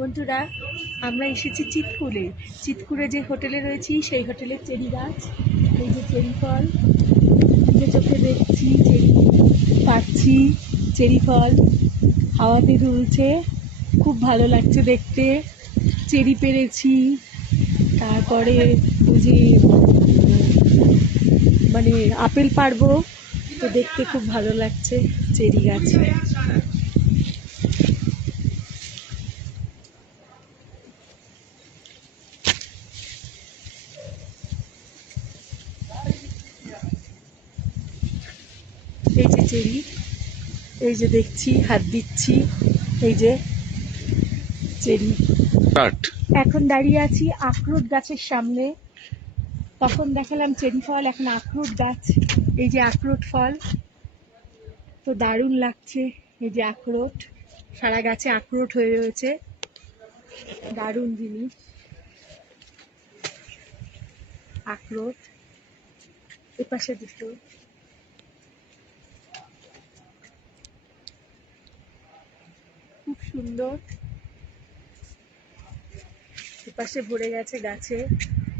বন্ধুরা, আমরা এসেছি চিৎকুরে। চিৎকুরে যে হোটেলে রয়েছি সেই হোটেলের চেরি গাছ, এই যে চেরি ফল, যে চোখে দেখছি চেরি পাচ্ছি, চেরি ফল হাওয়াতে দুলছে, খুব ভালো লাগছে দেখতে। চেরি পেরেছি, তারপরে ওই যে মানে আপেল পারবো, তো দেখতে খুব ভালো লাগছে চেরি গাছ। এই যে চেরি, এই যে দেখছি, হাত দিচ্ছি, এই যে চেরি। এখন দাঁড়িয়ে আছি আখরোট গাছের সামনে। তখন দেখালাম চেরি ফল, এখন আখরোট গাছ। এই যে আখরোট ফল, তো দারুণ লাগছে। এই যে আখরোট, সারা গাছে আখরোট হয়ে রয়েছে, দারুণ জিনিস আখরোট। এপাশে দুটো, খুব সুন্দর। এপাশে ভরে গেছে গাছে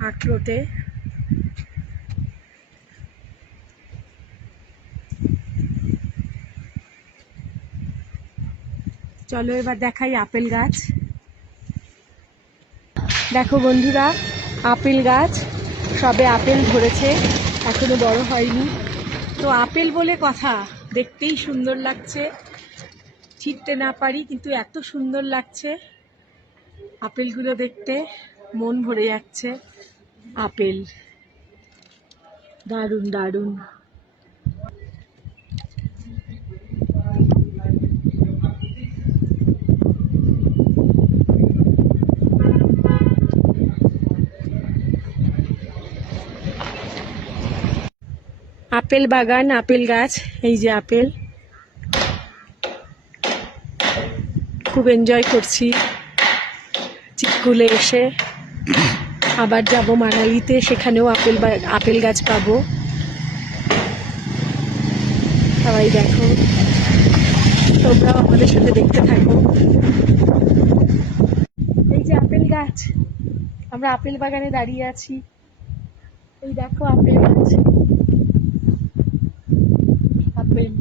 আখরোটে। চলো এবার দেখাই আপেল গাছ। দেখো বন্ধুরা, আপেল গাছ, সবে আপেল ধরেছে, এখনো বড় হয়নি। তো আপেল বলে কথা, দেখতেই সুন্দর লাগছে। ছিঁড়তে না পারি, কিন্তু এত সুন্দর লাগছে আপেলগুলো দেখতে, মন ভরে যাচ্ছে। আপেল দারুণ দারুণ। আপেল বাগান, আপেল গাছ, এই যে আপেল, খুব এনজয় করছি চিৎকুলে এসে। আবার যাব মানালিতে, সেখানেও আপেল গাছ পাবো। সবাই দেখো, তোমরাও আমাদের সাথে দেখতে থাকো। এই যে আপেল গাছ, আমরা আপেল বাগানে দাঁড়িয়ে আছি। এই দেখো আপেল গাছ, আপেল।